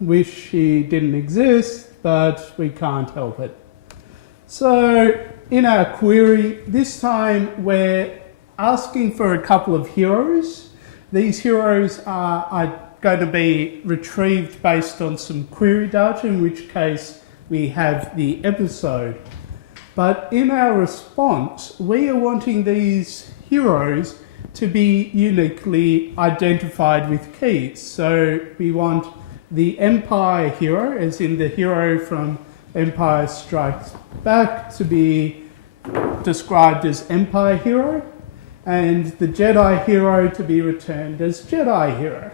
wish he didn't exist, but we can't help it. So in our query, this time we're asking for a couple of heroes. These heroes are going to be retrieved based on some query data, in which case we have the episode. But in our response, we are wanting these heroes to be uniquely identified with keys. So we want the Empire hero, as in the hero from Empire Strikes Back, to be described as Empire hero, and the Jedi hero to be returned as Jedi hero.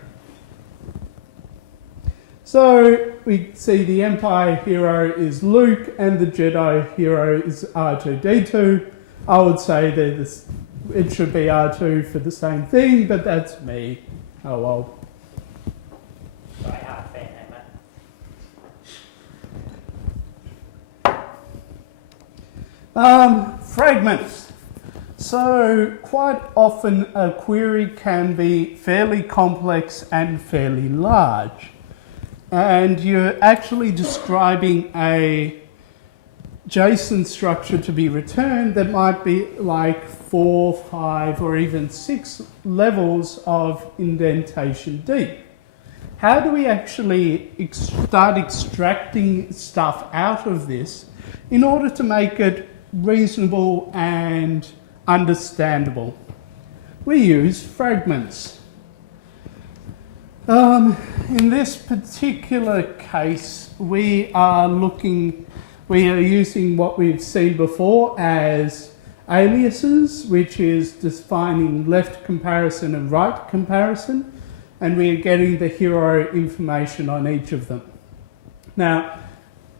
So we see the Empire hero is Luke and the Jedi hero is R2-D2. I would say that it should be R2 for the same thing, but that's me. Oh well. Sorry, hard fan name, Fragments. So quite often a query can be fairly complex and fairly large. And you're actually describing a JSON structure to be returned that might be like 4, 5, or even 6 levels of indentation deep. How do we actually start extracting stuff out of this in order to make it reasonable and understandable? We use fragments. In this particular case, we are using what we've seen before as aliases, which is defining left comparison and right comparison, and we are getting the hero information on each of them. Now,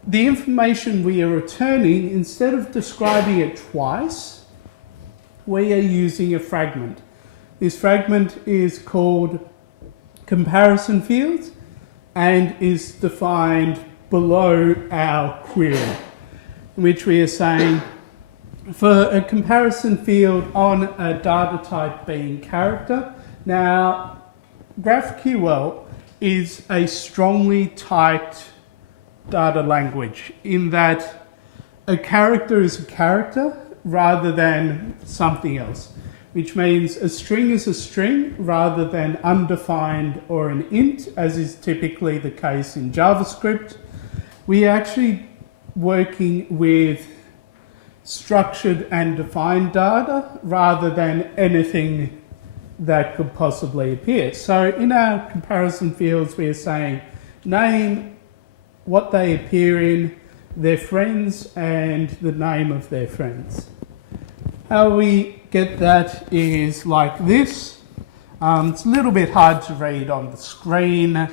the information we are returning, instead of describing it twice, we are using a fragment. This fragment is called comparison fields and is defined below our query, in which we are saying for a comparison field on a data type being character. Now, GraphQL is a strongly typed data language in that a character is a character rather than something else, which means a string is a string rather than undefined or an int, as is typically the case in JavaScript. We are actually working with structured and defined data rather than anything that could possibly appear. So in our comparison fields, we are saying name, what they appear in, their friends, and the name of their friends. How we get that is like this. It's a little bit hard to read on the screen,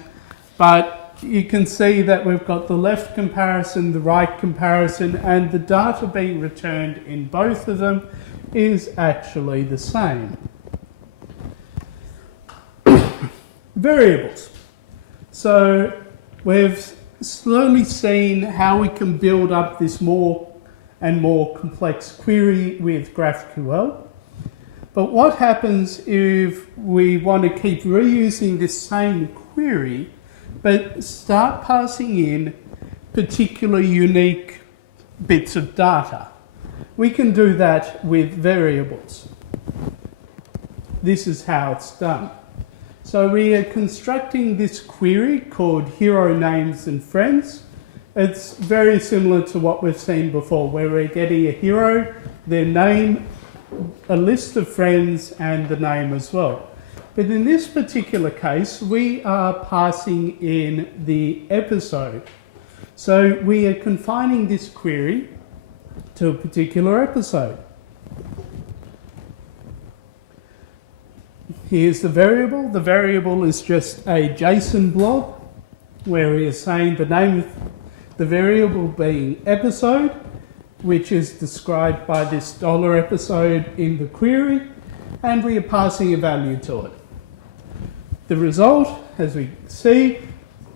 but you can see that we've got the left comparison, the right comparison, and the data being returned in both of them is actually the same. Variables. So we've slowly seen how we can build up this more and more complex query with GraphQL. But what happens if we want to keep reusing this same query but start passing in particular unique bits of data? We can do that with variables. This is how it's done. So we are constructing this query called hero names and friends. It's very similar to what we've seen before, where we're getting a hero, their name, a list of friends, and the name as well. But in this particular case, we are passing in the episode. So we are confining this query to a particular episode. Here's the variable. The variable is just a JSON blob where we are saying the name of the variable being episode, which is described by this $episode in the query, and we are passing a value to it. The result, as we see,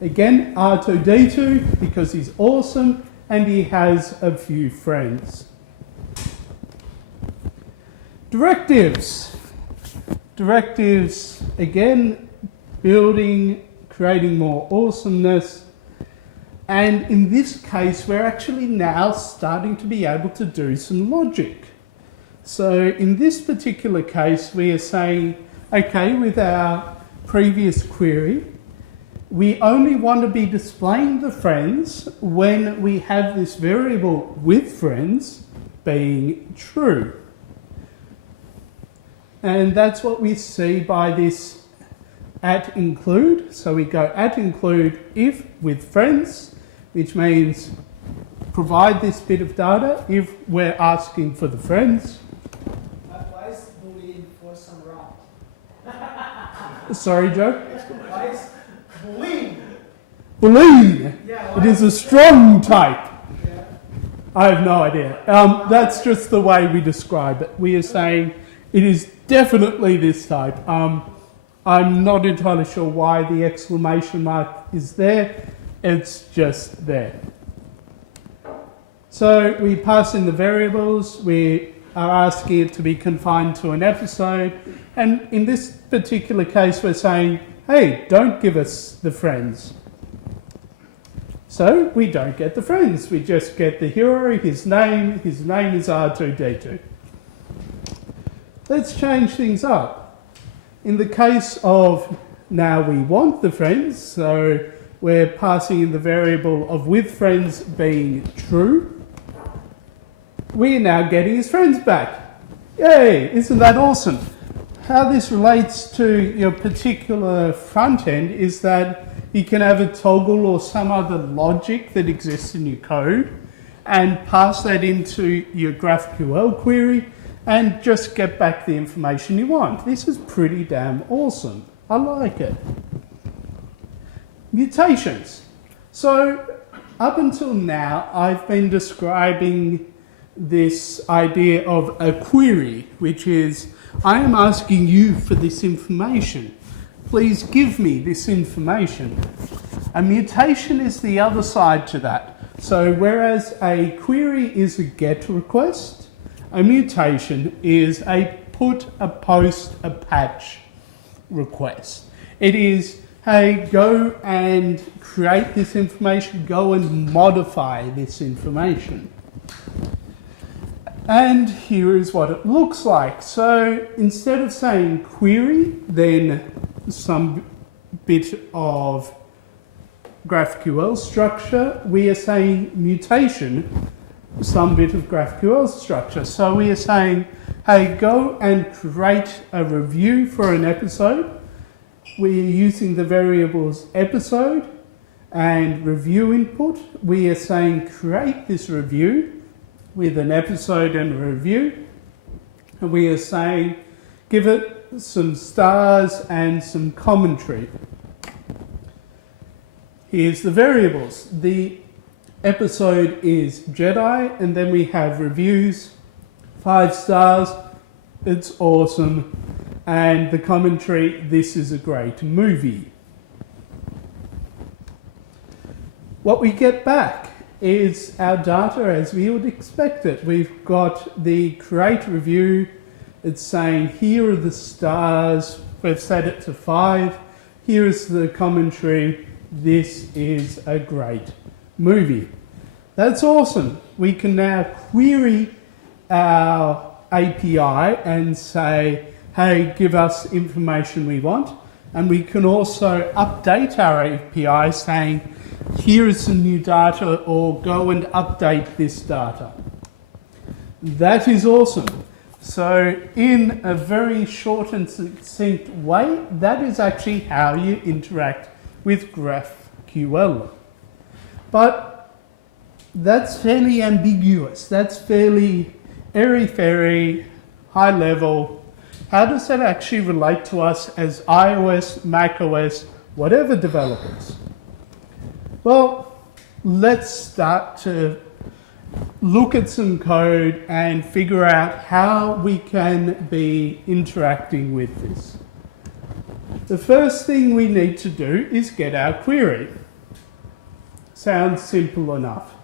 again, R2-D2 because he's awesome and he has a few friends. Directives. Directives, again, building, creating more awesomeness. And in this case, we're actually now starting to be able to do some logic. So in this particular case, we are saying, okay, with our previous query, we only want to be displaying the friends when we have this variable with friends being true. And that's what we see by this at include. So we go at include if with friends, which means provide this bit of data if we're asking for the friends. Why is Boolean for some round? Sorry, Joe? Why is Boolean? Boolean! Yeah, It is a strong type. Yeah. I have no idea. That's just the way we describe it. We are saying it is definitely this type. I'm not entirely sure why the exclamation mark is there. It's just there. So we pass in the variables. We are asking it to be confined to an episode. And in this particular case, we're saying, hey, don't give us the friends. So we don't get the friends. We just get the hero, his name. His name is R2D2. Let's change things up. In the case of now we want the friends, so we're passing in the variable of with friends being true. We're now getting his friends back. Yay, isn't that awesome? How this relates to your particular front end is that you can have a toggle or some other logic that exists in your code and pass that into your GraphQL query and just get back the information you want. This is pretty damn awesome. I like it. Mutations. So up until now, I've been describing this idea of a query, which is, I am asking you for this information. Please give me this information. A mutation is the other side to that. So whereas a query is a GET request, a mutation is a put, a post, a patch request. It is, hey, go and create this information, go and modify this information. And here is what it looks like. So instead of saying query, then some bit of GraphQL structure, we are saying mutation, some bit of GraphQL structure. So we are saying, hey, go and create a review for an episode. We are using the variables episode and review input. We are saying create this review with an episode and a review. And we are saying give it some stars and some commentary. Here's the variables. The episode is Jedi, and then we have reviews, 5 stars, it's awesome, and the commentary, this is a great movie. What we get back is our data as we would expect it. We've got the create review. It's saying here are the stars, we've set it to 5. Here is the commentary, this is a great movie. That's awesome. We can now query our API and say, hey, give us information we want. And we can also update our API saying, here is some new data, or go and update this data. That is awesome. So in a very short and succinct way, that is actually how you interact with GraphQL. But that's fairly ambiguous. That's fairly airy-fairy, high level. How does that actually relate to us as iOS, macOS, whatever developers? Well, let's start to look at some code and figure out how we can be interacting with this. The first thing we need to do is get our query. Sounds simple enough.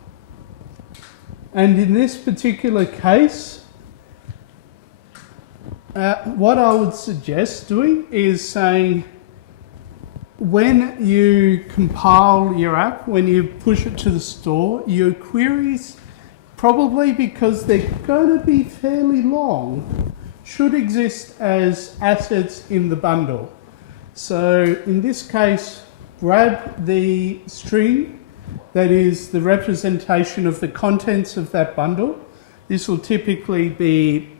And in this particular case, what I would suggest doing is saying, when you compile your app, when you push it to the store, your queries, probably because they're going to be fairly long, should exist as assets in the bundle. So in this case, grab the string that is the representation of the contents of that bundle. This will typically be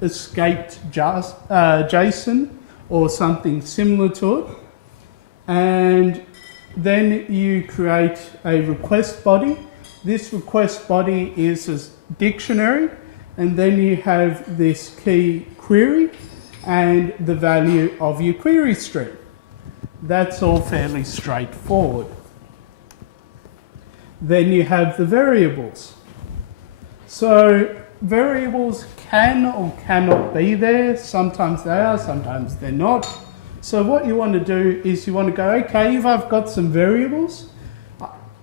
escaped JSON or something similar to it. And then you create a request body. This request body is a dictionary, and then you have this key query and the value of your query string. That's all fairly straightforward. Then you have the variables. So variables can or cannot be there. Sometimes they are, sometimes they're not. So what you want to do is you want to go, okay, if I've got some variables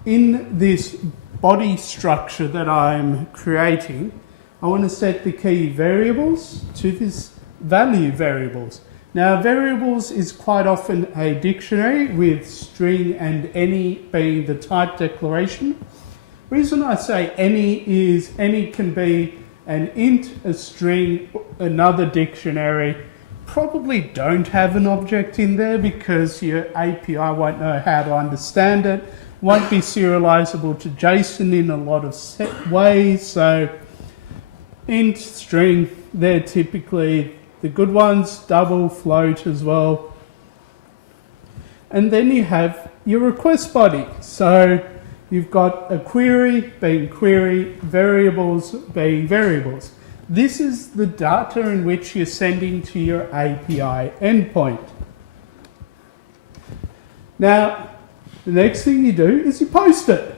in this body structure that I'm creating, I want to set the key variables to this value variables. Now, variables is quite often a dictionary with string and any being the type declaration. The reason I say any is any can be an int, a string, another dictionary. Probably don't have an object in there because your API won't know how to understand it. Won't be serializable to JSON in a lot of set ways. So int, string, they're typically the good ones, double, float as well. And then you have your request body. So you've got a query being query, variables being variables. This is the data in which you're sending to your API endpoint. Now, the next thing you do is you post it.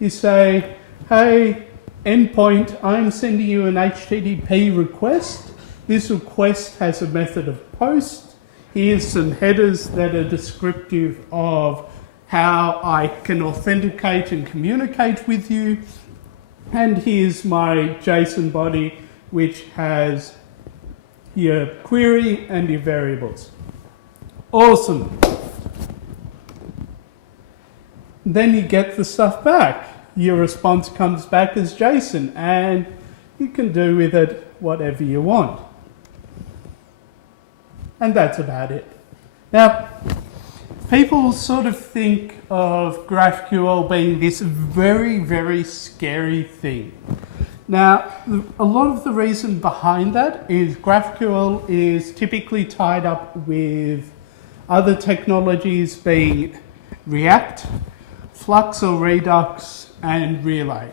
You say, hey, endpoint, I'm sending you an HTTP request. This request has a method of post. Here's some headers that are descriptive of how I can authenticate and communicate with you. And here's my JSON body, which has your query and your variables. Awesome. Then you get the stuff back. Your response comes back as JSON, and you can do with it whatever you want. And that's about it. Now, people sort of think of GraphQL being this very, very scary thing. Now, a lot of the reason behind that is GraphQL is typically tied up with other technologies being React, Flux or Redux, and Relay.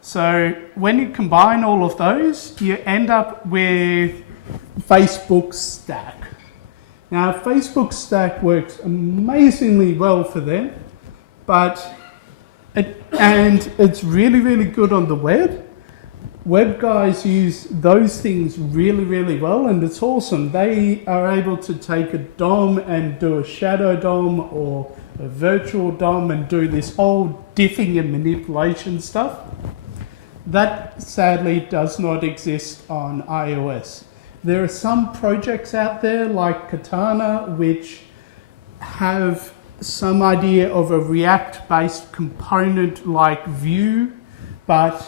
So when you combine all of those, you end up with Facebook Stack. Now, Facebook Stack works amazingly well for them, and it's really, really good on the web. Web guys use those things really, really well, and it's awesome. They are able to take a DOM and do a shadow DOM or a virtual DOM and do this whole diffing and manipulation stuff. That sadly does not exist on iOS. There are some projects out there like Katana which have some idea of a React-based component like Vue, but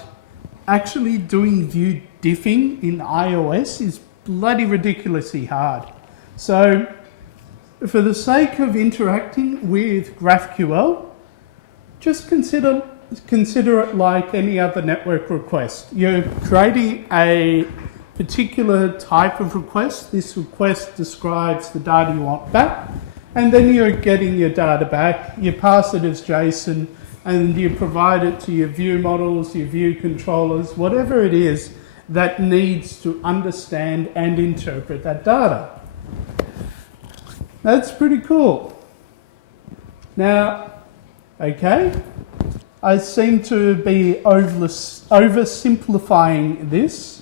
actually doing Vue diffing in iOS is bloody ridiculously hard. So for the sake of interacting with GraphQL, just consider it like any other network request. You're creating a particular type of request. This request describes the data you want back, and then you're getting your data back. You pass it as JSON, and you provide it to your view models, your view controllers, whatever it is that needs to understand and interpret that data. That's pretty cool. Now, okay, I seem to be oversimplifying this.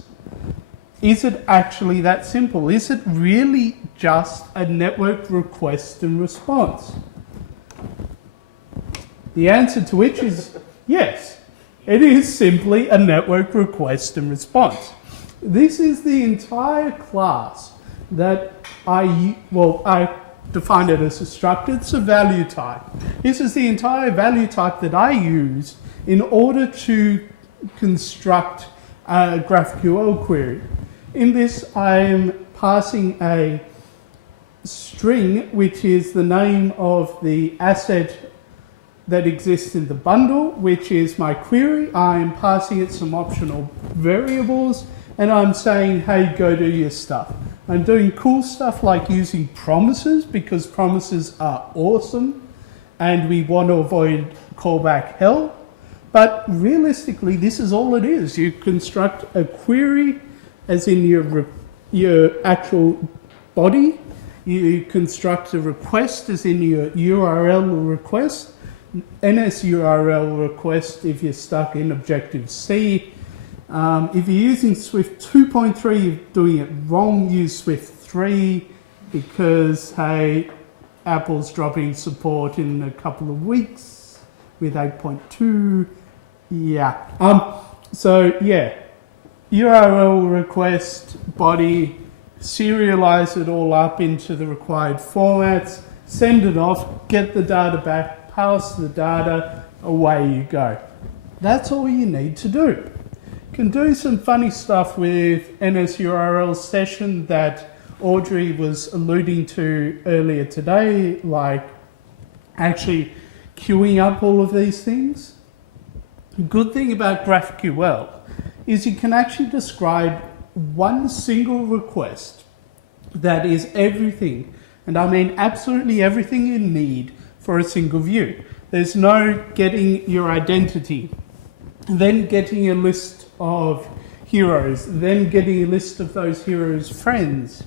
Is it actually that simple? Is it really just a network request and response? The answer to which is yes. It is simply a network request and response. This is the entire class that I define it as a struct. It's a value type. This is the entire value type that I use in order to construct a GraphQL query. In this, I am passing a string, which is the name of the asset that exists in the bundle, which is my query. I am passing it some optional variables, and I'm saying, hey, go do your stuff. I'm doing cool stuff like using promises, because promises are awesome, and we want to avoid callback hell. But realistically, this is all it is. You construct a query, as in your actual body. You construct a request, as in your URL request. NSURL request if you're stuck in Objective-C. If you're using Swift 2.3, you're doing it wrong. Use Swift 3 because, hey, Apple's dropping support in a couple of weeks with 8.2. Yeah. So, yeah. URL request, body, serialize it all up into the required formats, send it off, get the data back, pass the data, away you go. That's all you need to do. You can do some funny stuff with NSURL session that Audrey was alluding to earlier today, like actually queuing up all of these things. The good thing about GraphQL is you can actually describe one single request that is everything, and I mean absolutely everything you need for a single view. There's no getting your identity, then getting a list of heroes, then getting a list of those heroes' friends,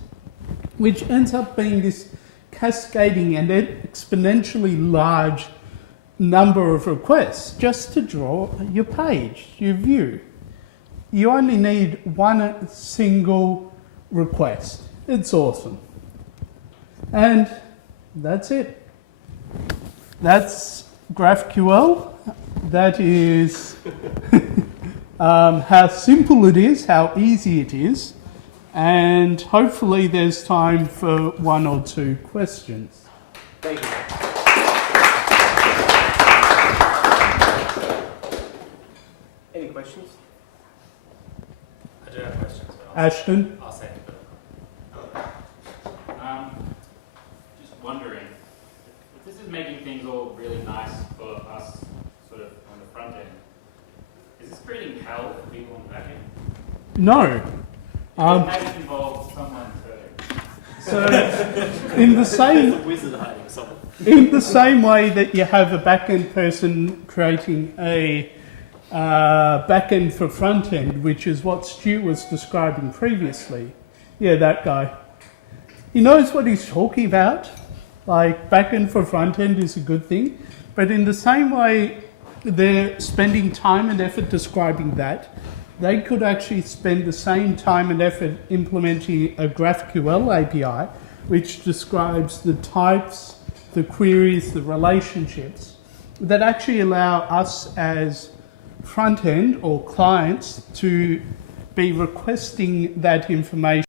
which ends up being this cascading and exponentially large number of requests just to draw your page, your view. You only need one single request. It's awesome. And that's it. That's GraphQL. That is how simple it is, how easy it is, and hopefully there's time for one or two questions. Thank you. Any questions? I do have questions. Ashton? I'll say it. Just wondering, if this is making things all really nice for us, sort of on the front end, is this creating hell for people on the back end? No. It may involve someone to... So, in the same... There's a wizard hiding somewhere. In the same way that you have a back-end person creating a back-end for front-end, which is what Stu was describing previously. Yeah, that guy. He knows what he's talking about. Like, back-end for front-end is a good thing. But in the same way they're spending time and effort describing that, they could actually spend the same time and effort implementing a GraphQL API, which describes the types, the queries, the relationships that actually allow us as front end or clients to be requesting that information